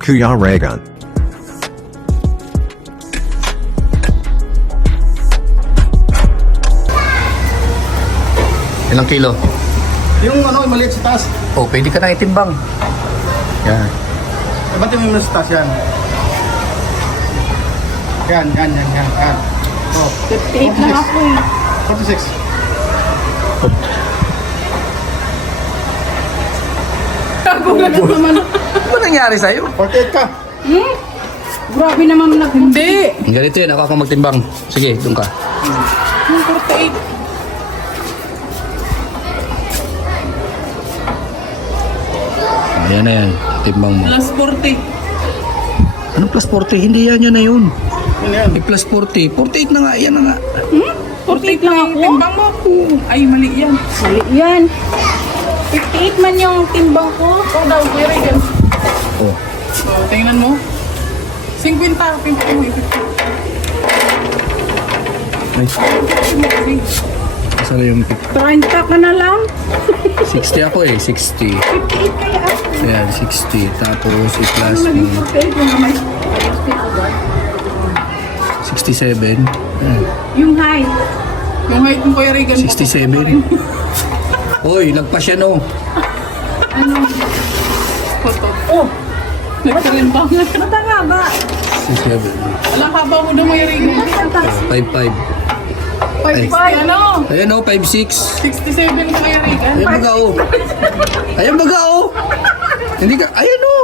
Kuya Reagan. Ilang kilo? Yung ano, yung maliit sa taas. Oh, pwede ka na itimbang. Yan. Ba't yung sa taas yan? Yan. Oh, 58 lang ako eh. 46. Kagulat naman. Ano ba nangyari sa'yo? 48 ka. Grabe naman na. Hindi. Ganito yan, ako magtimbang. Sige, doon ka. Yung 48. Ayan na yan, timbang mo. Plus 40. Ano plus 40? Hindi yan, yan na yun. Yan yan. May plus 40. 48 na nga, yan na nga. 48 lang ako. Timbang mo. Ay, mali yan. Mali yan. 58 man yung timbang ko. Ikaw daw, very good. Oh. So, tingnan mo. 50. 50 mo. Ay, saan yung 30 ka na lang. 60 ako eh, 60. 58 kaya ako. Ayan, 60. Tapos i-plus Ano naging mo 48 yung naman? 67. Ayan, Yung height. Yung height mo, Kuya Regan. 67. Hoy, nagpa siya no. Ano? Oh! Nagkalimpa. Matanga ba? 67. Alang haba mo daw, Kuya Regan. 55. 55. Ano? Ayan o, 56. 67 ka, Kuya Regan. Ayan baga o. Ayan baga o. Hindi ka, ayan o.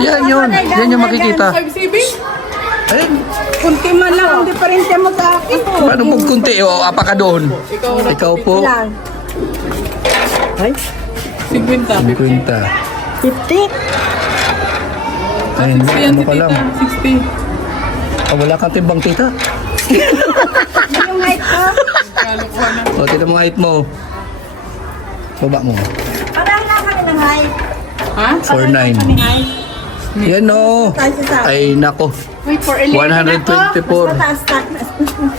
Yan yun. Yan yung makikita. 57? Ayan. Kunti man lang ang diferensya mo sa akin. Paano pag kunti o apa ka doon? Ikaw po. Ay? 50. 50. 50. 50? Ayun, ano ka lang. 60. Ah, wala kang timbang tita. Yung height ko? Kalokohan na. O, tita mo height mo. Baba mo. Parang na kami ng height. Ha? 49. Yan o. Ay, nako. Wait, for 11 124.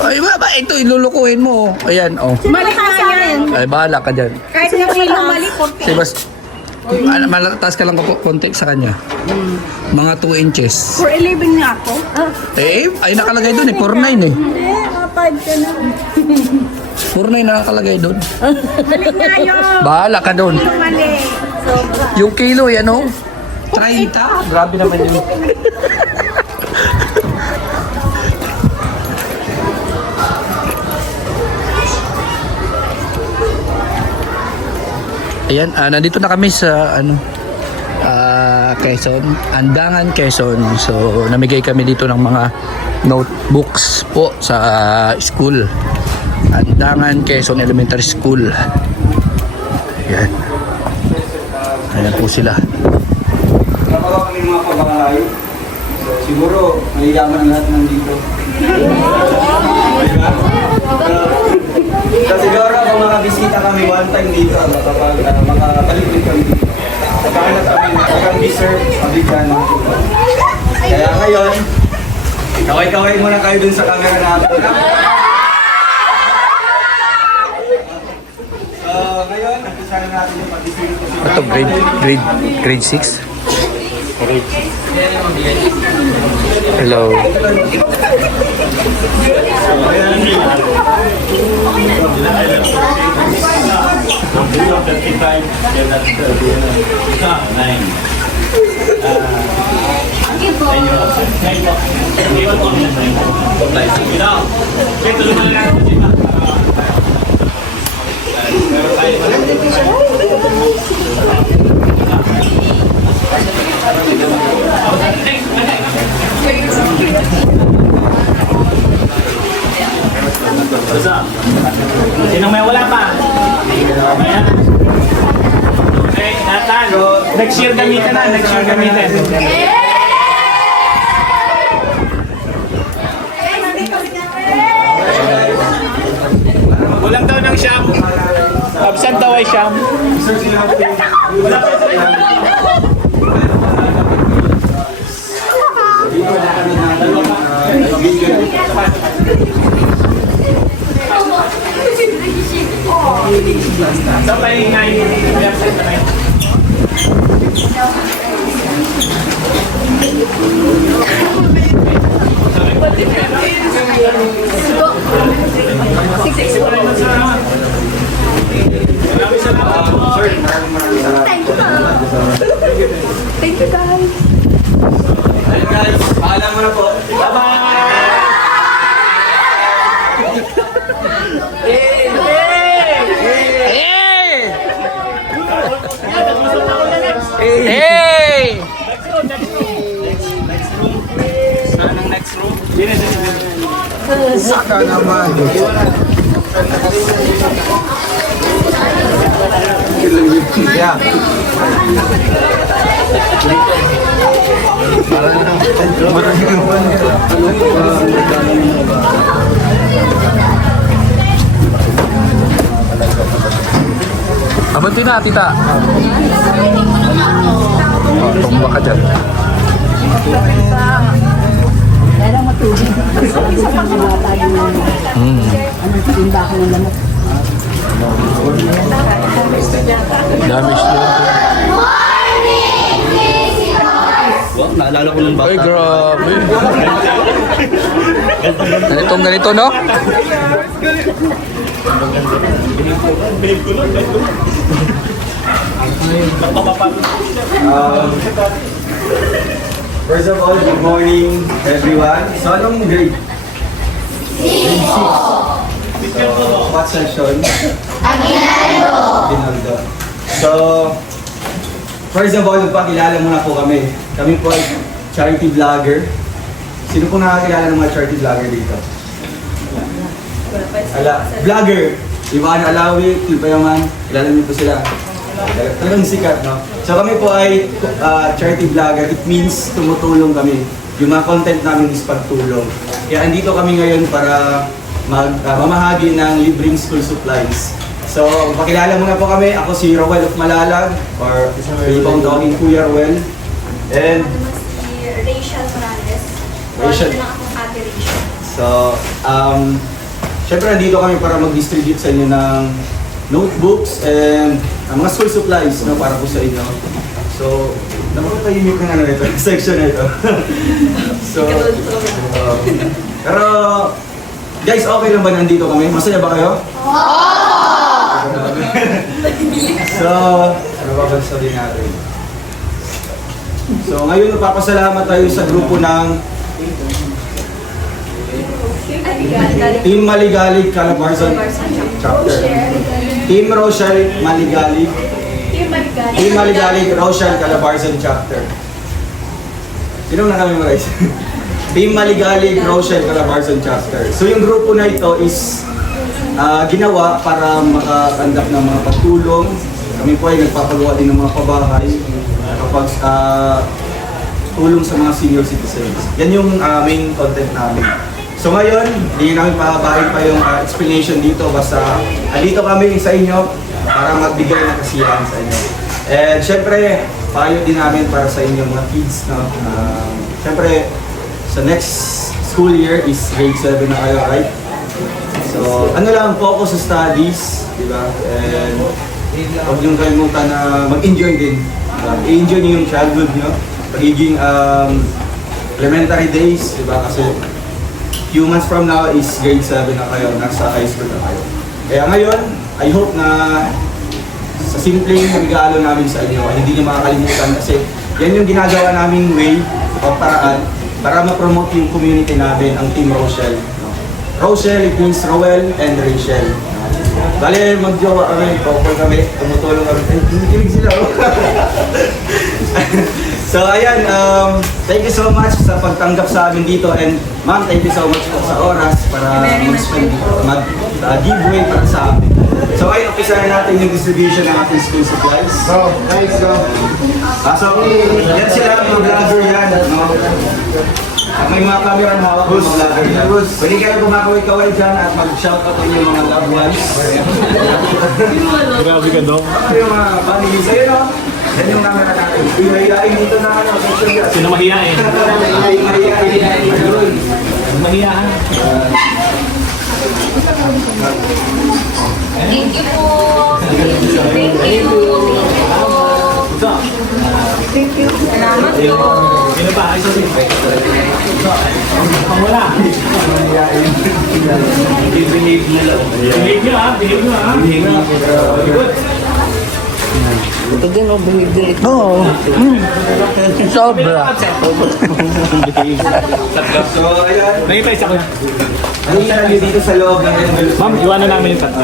Ay, ba, ito, ilulukuhin mo. Ayan, o. Mali ka yan. Ay, bahala ka dyan. Kahit yung kilo mali, Si Bas, malataas ka lang konti sa kanya. Mga 2 inches. For 11 nga ako. Eh, ay nakalagay doon eh, 49 eh. Hindi, mga 5 ka na. 49 na nakalagay doon. Mali nga yun. Bahala ka doon. Yung mali. Sobra. Yung kilo, yan o. 30? Grabe naman yun. Ayan, nandito na kami sa Quezon, Andangan, Quezon. So, namigay kami dito ng mga notebooks po sa school. Andangan, Quezon Elementary School. Ayan. Ayan po sila. Kapag kami mga pagbahay, so siguro mayayaman ang lahat nandito. Diba? So siguro kung makabisita kami one time dito, kapag makapalipid kami dito, pagkakanap kami pagkang dessert, pabigan. Kaya ngayon, kaway-kaway muna kayo dun sa camera natin. So ngayon, nagsasara natin yung pag-isip ko Ito, grade 6. Hello. Sinong may wala pa? Ayan. Okay, Nathan. Next year gamitin na. Next year gamitin. Walang daw ng siyam. Absent daw ay siyam. Wala pa sa sabay nga yung absent na Thank you, Thank you, guys. Ayun guys, paalam mo na po. Hey! Saan ang next room? Dine. Saka naman. Yeah. Abanti na, tita. Oh, tumba ka dyan. Dami siya. Wow, naalala ko ng Ay, grabe. Ganito, no? First of all, good morning everyone. So, anong grade? Grade 6. So, what session? Aguinaldo. So, first of all, magpakilala muna po kami. Kami po ay charity vlogger. Sino po nakakilala ng mga charity vlogger dito? Vlogger! Ivan Alawi, Tilpayaman, kilala niyo po sila. Talagang sikat, no? So kami po ay charity vlogger. It means tumutulong kami. Yung mga content namin is pagtulong. Kaya andito kami ngayon para mamahagi ng libreng school supplies. So, pakilala muna po kami. Ako si Rowel of Malalag, or ibang tawagin Kuya Rowel. And Si Rachel Morales. Rachel. Wala lang akong ate Rachel. so, syempre nandito kami para mag-distribute sa inyo ng notebooks and mga school supplies, no, para po sa inyo. So, napakatahimik na ano ito, section na ito. So, pero, guys, okay lang ba nandito kami? Masaya ba kayo? So, ano ba ba sabihin natin? So, ngayon napapasalamat tayo sa grupo ng Team Maligalig Calabarzon Chapter. Team Rochelle Maligalig. Team Maligalig Rochelle Calabarzon Chapter. Sino na kami guys? Team Maligalig Rochelle Calabarzon Chapter. So yung grupo na ito is ginawa para makakandak ng mga pagtulong. Kami po ay nagpapagawa din ng mga pabahay kapag tulong sa mga senior citizens. Yan yung main content namin. So ngayon, hindi namin pababahin pa yung explanation dito. Basta dito kami sa inyo para magbigay ng kasiyahan sa inyo. And syempre, payo din namin para sa inyo mga kids. No? Syempre, sa next school year is grade 7 na kayo, right? So, ano lang, focus sa studies, di ba? And huwag niyong kalimutan na mag-enjoy din. I-enjoy niyo yung childhood niyo. Pagiging elementary days, di ba? Kasi few months from now is grade 7 na kayo, nasa high school na kayo. Kaya ngayon, I hope na sa simpleng regalo namin sa inyo ay hindi niyo makakalimutan kasi yan yung ginagawa naming way o paraan para ma-promote yung community namin, ang Team Rochelle. Rochelle, it means Rowel and Rachel. Bale, mag-jowa kami, couple kami, tumutulong kami. Ay, kinikilig sila. So ayan, thank you so much sa pagtanggap sa amin dito, and ma'am, thank you so much po sa oras para mag-spend dito, mag-giveaway para sa amin. So ayun, umpisa na natin yung distribution ng ating school supplies. So, guys, so. So, yan sila, mga vlogger yan, no? May mga camera na hawak ng mga vlogger yan. Pwede kayo kumakaway-kaway dyan at mag-shoutout ng yung mga loved ones. Grabe ka daw. Ano yung mga family sa'yo, no? Yan yung camera natin. Mahihain dito na, ano, section yan. Sino mahiyain? Mahiyahan. Thank you po. Thank you. Salamat po. Sino pa? Ay, sorry. Ang wala. Behave nyo ha. Behave nyo ha. Good. Ito din, oh, bihig din ito. Oo. Sobra. So, ayan. Nakita isa ko. Nandito kami dito sa loob ng envelope. Ma'am, iwanan namin yung tatlo.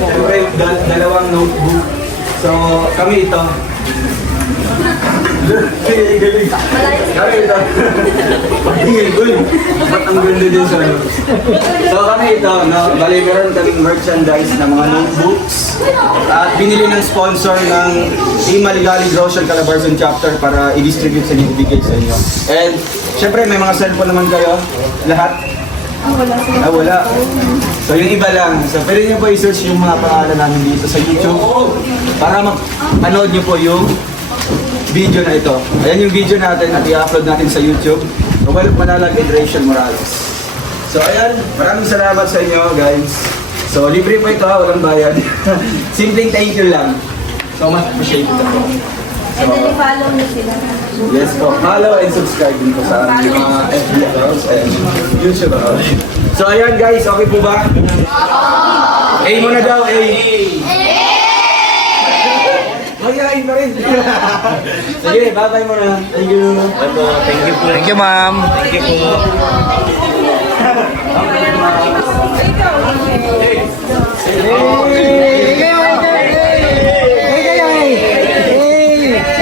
Siyempre, dalawang notebook. So, kami ito. Galing. Kami ito. Pagtingin, ba't ang ganda din sa ano? So, kami ito, no? Bali, meron kaming merchandise na mga notebooks. At binili ng sponsor ng Team Maligalig Roshan Calabarzon Chapter para i-distribute sa inyo, ibigay sa inyo. And, syempre, may mga cellphone naman kayo. Lahat. Wala. So yung iba lang. So pwede nyo po i-search yung mga pangalan namin dito sa YouTube para mapanood nyo po yung video na ito. Ayan yung video natin at i-upload natin sa YouTube. Roel Manalag and Rachel Morales. So ayan, maraming salamat sa inyo guys. So libre po ito ha, walang bayad. Simpleng thank you lang. So much appreciate ito po. So, follow niyo sila. yes po, follow and subscribe din po sa aming mga FB accounts and YouTube accounts. So ayan guys, okay po ba? A muna daw, A. Magayin pa rin. Sige, bye-bye muna. Thank you. Thank you po. Thank you, ma'am. Thank you po.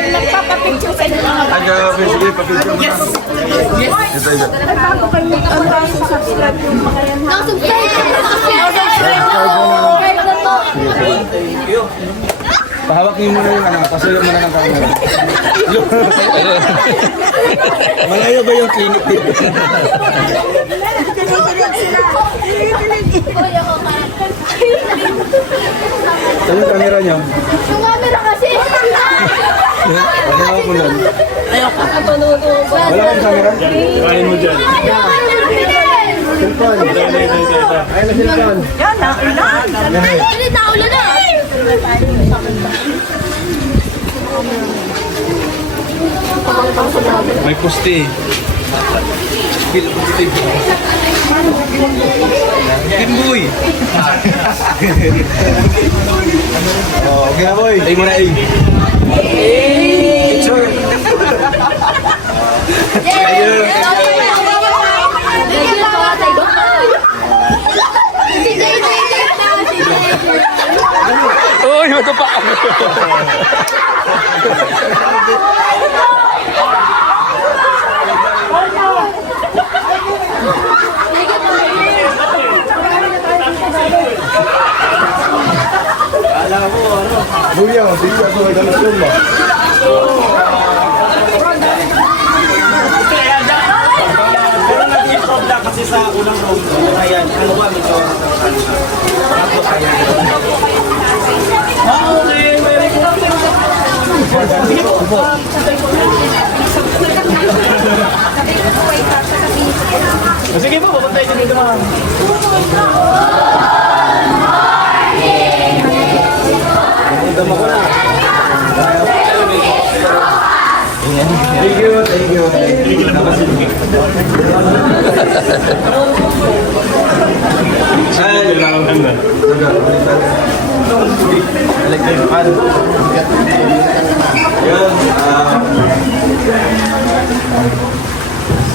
Nagpapapicture sa inyo mga Sige, papicture mo. Yes. Nagbago kayo ang subscribe yung mga yan. No-subscribe! No-subscribe na to! Pahawak niyo muna yung ano, pasuyo muna ng camera. Malayo ba yung clinic dito? Saan yung camera niyo? Yung camera kasi! Pahawak mo lang. Ayoko. Wala kang camera? Kain mo dyan. Cellphone. Ayun na cellphone. Hindi, naulo na! May pusti. Kimboy. Oh, okay na boy. Tayo mo na A. Picture. Ayun. Uy, magkapa. Buya, buya ko may dalas yun ba? Pero nag-improve na kasi sa unang room. Ayan, ano ba medyo sige po, papunta dito dito mga. Dama ko na. Thank you, thank you.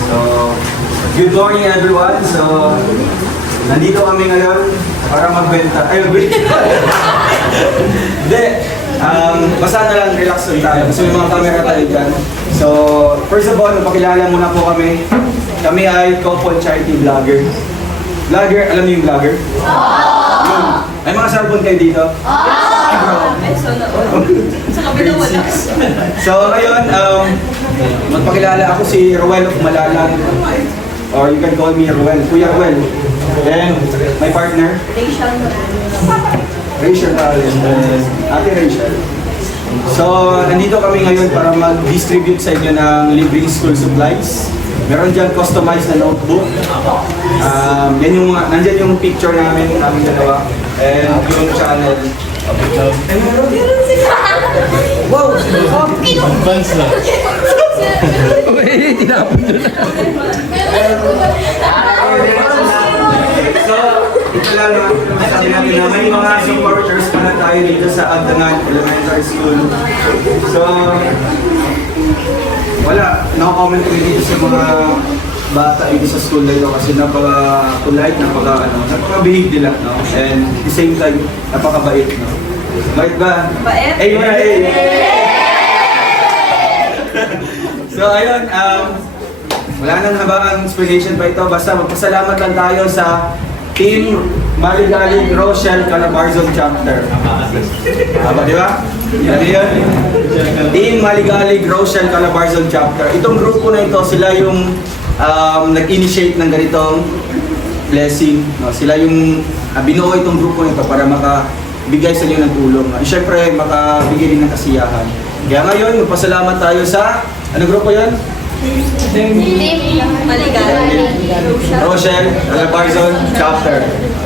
So, good morning everyone. So, nandito kami ngayon para magbenta. Ay, magbenta. Hindi. Basta na lang, relax lang tayo. Kasi may mga camera tayo dyan. So, first of all, pakilala muna po kami. Kami ay couple charity vlogger. Vlogger, alam niyo yung vlogger? Yun. May mga cellphone kayo dito? Grade 6. So, ngayon, magpakilala ako si Roel of Malalag. Or you can call me Roel. Kuya Roel. Then, my partner? Rachel Morales. Ate Rachel. So, nandito kami ngayon para mag-distribute sa inyo ng libreng school supplies. Meron dyan customized na notebook. Yan yung, nandyan yung picture namin dalawa. And yung channel. Wow! Advance na. Uy, tinapon doon. So, ito lang sabi natin na may mga supporters na na tayo dito sa Agdangan Elementary School. So, wala, no-comment ko dito sa mga bata dito sa school na ito kasi napaka-polite, napaka-behave nila, no? And at the same time, napaka-bait, no? Bait ba? Bait? Eh, wala eh! So, ayun, wala nang habang explanation pa ito. Basta magpasalamat lang tayo sa Team Maligalig Rochelle Calabarzon Chapter. Di ba? Yan yun. Team Maligalig Rochelle Calabarzon Chapter. Itong grupo na ito, sila yung nag-initiate ng ganitong blessing. No? Sila yung binuo itong grupo nito para makabigay sa inyo ng tulong. At syempre, makabigay din ng kasiyahan. Kaya ngayon, magpasalamat tayo sa, ano grupo yan? Maligalig. Rochelle Calabarzon Chapter.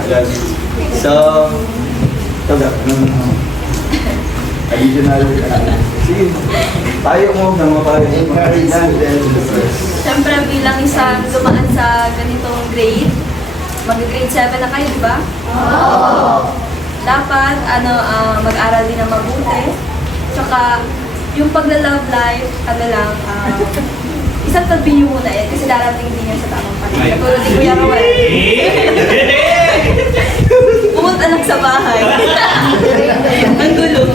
Ayan. So, ito ba? Additional. Sige. Tayo mo ng mga Siyempre bilang isang dumaan sa ganitong grade, mag-grade 7 na kayo, di ba? Dapat mag-aral din ng mabuti. Tsaka yung pagla-love life, isang tabi niyo muna kasi darating din yan sa tamang panahon. Katulad ni Kuya Roel. Pumunta lang sa bahay. Ang gulo.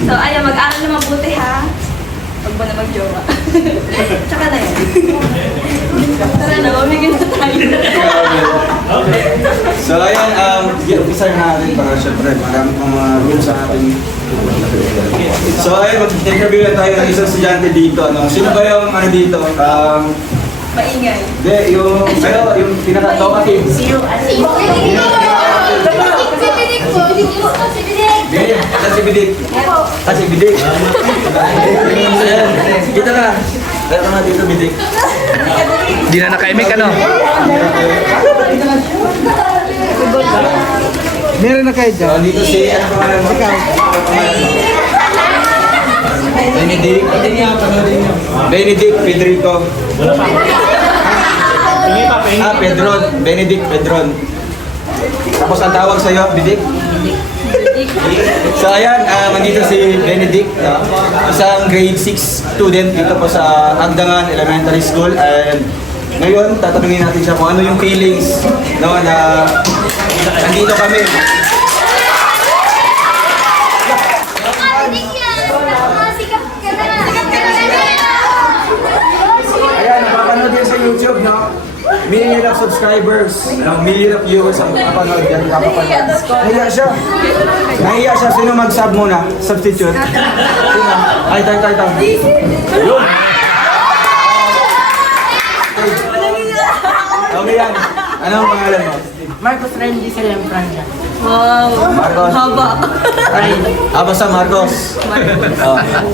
So, ayun, mag-aral na mabuti ha. Huwag mo na mag-jowa. Tsaka na yun. Tara na, mamigil na tayo. So, ayan, umpisa na natin para syempre marami pang mga rules sa ating. So, ayun, mag-interview na tayo ng isang estudyante dito. Ano? Sino ba yung dito? Maingay. Hindi, yung pinaka-talkative. Si Bidik po. Si Bidik. Hindi, si Bidik. Si Bidik. Ayan, kita na. Kaya ka nga dito, Bidik. Hindi na naka-imik ano? Meron na kayo dyan. So, dito si, ano pangalan mo? Benedict Pedrico. Pedron. Benedict Pedron. Tapos ang tawag sa'yo, Bidik? So ayan, nandito si Benedict, isang grade 6 student dito po sa Agdangan Elementary School. And ngayon, tatanungin natin siya kung ano yung feelings, no, na nandito kami. Ayan, napapanood yan sa YouTube, no? Million of subscribers, million of viewers ang napapanood yan. Nahiya siya. Nahiya siya. Sino mag-sub muna? Substitute. Sino? Ay, tayo. Yun. Okay yan. Ano ang pangalan mo? Marcos Randy Salempranca. Wow. Marcos. Haba. Basta Marcos.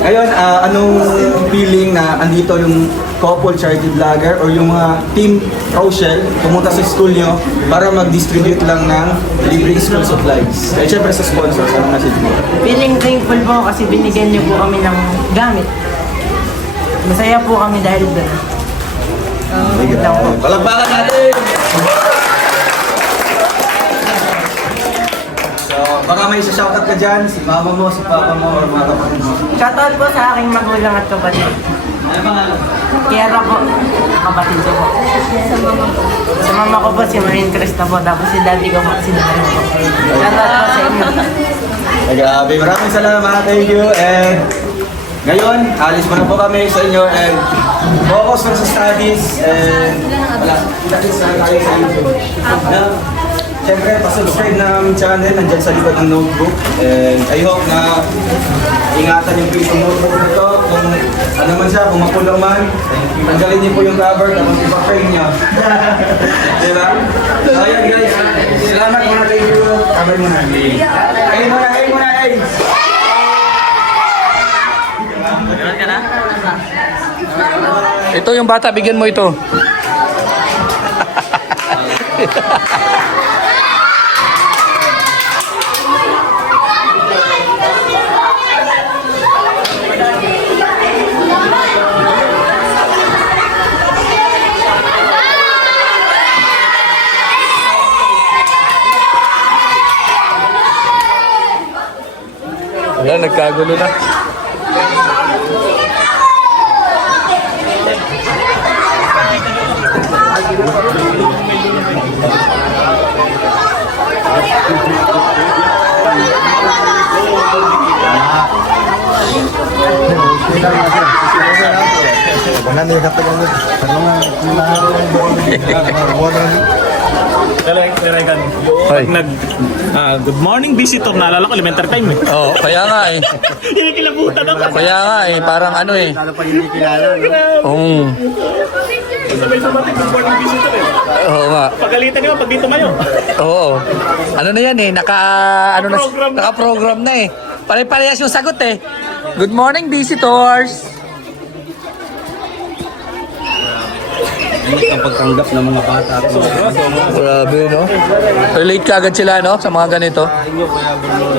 Ngayon, anong feeling na andito yung couple charity vlogger or yung mga team Rochelle pumunta sa school nyo para mag-distribute lang ng libreng school supplies? At syempre sa sponsors, anong message mo? Feeling thankful po kasi binigyan niyo po kami ng gamit. Masaya po kami dahil doon. Palakpakan natin! So, baka may isa-shoutout ka dyan, si mama mo, si papa mo, or mga kapatid mo. Shoutout po sa aking magulang at kapatid. Ano pangalan? Kiera po, kapatid ko po. Sa mama ko po si Marin Crista po, tapos si daddy ko po si Dario po. Shoutout po sa inyo. Grabe, maraming salamat, thank you, and ngayon, alis mo na po kami sa inyo and focus na sa studies and wala, kita-kits na tayo sa YouTube. Siyempre, pasubscribe na aming channel, nandyan sa likod ng notebook. And I hope na ingatan yung piece ng notebook nito. Kung ano man siya, kung mapulo man, tanggalin niyo po yung cover, tapos ipa-frame niyo. Diba? So ayan guys, salamat mga thank you. Cover muna. Ay muna. Ito yung bata, bigyan mo ito. Wala, nagkagulo na. Regan. Ay. Good morning visitor. Naalala ko, elementary time eh. Oo, kaya nga eh. Kinikilabutan ako. Kaya nga eh, parang ano eh. Sabay sumating, good morning visitor eh. Oo nga. Pagalitan nyo pag dito mayo. Oo. Ano na yan eh, Naka-program na. naka-program na eh. Pare-parehas yung sagot eh. Good morning, visitors! Ang pagtanggap ng mga bata at Grabe, no? Relate ka agad sila, no? Sa mga ganito. inyo Kuya Bruno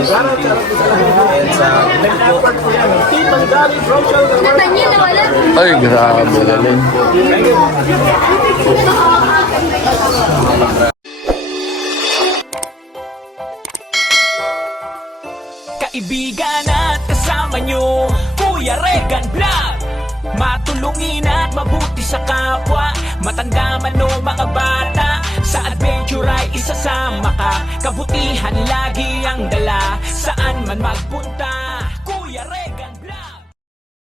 and sa Ay, grabe. Galing. Kaibigan at kasama nyo, Kuya Regan Vlog. Matulungin at mabuti sa kapwa, matanda man o mga bata. Sa adventure ay isasama ka, kabutihan lagi ang dala, saan man magpunta.